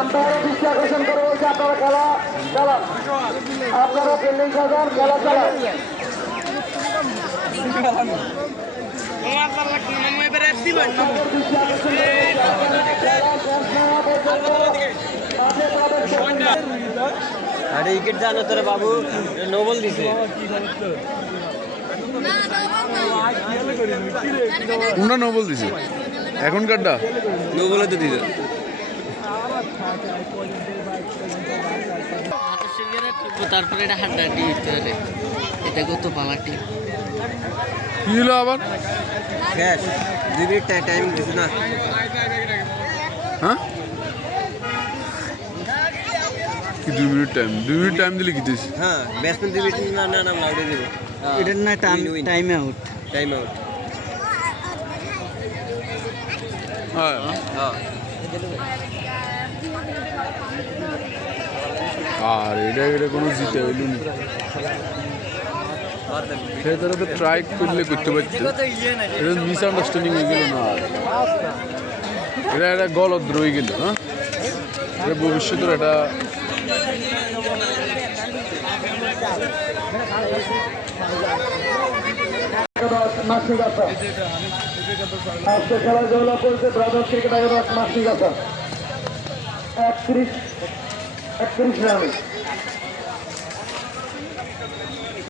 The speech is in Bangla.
আপনারা দৃষ্টি আকর্ষণ করে বলছে আপনারা খেলা চালান, আপনারা ফিল্ডিং সাজান, খেলা চালান। আরে উইকেট জানো তোরা বাবু নো বল দিছে কোনটা নো বল দিছে এখনকারটা নো বলে তো দিছে তারপরে এটা হাড্ডাহাড্ডি হইতে পারে এটা কত পালাটি কি হলো আবার গ্যাস 2 মিনিট টাইম দিছে না হ্যাঁ কি 2 মিনিট টাইম দিলে কি দিস হ্যাঁ ব্যাটসম্যান 2 মিনিট না না নাম আউট দিবে এটা না টাইম আউট হ্যাঁ হ্যাঁ আর এটা কোনো জিতে হইল না সেটা তো ট্রাই করলে করতে পারছি এটা মিস আন্ডারস্ট্যান্ডিং হয়ে গেল না এটা একটা গলত রয়ে গেল হ্যাঁ এটা ভবিষ্যতের একটা আজকে খেলা জয়লাভ করেছে ব্রাদার্স ক্রিকেট একাদশ মাসিক 31 রানে।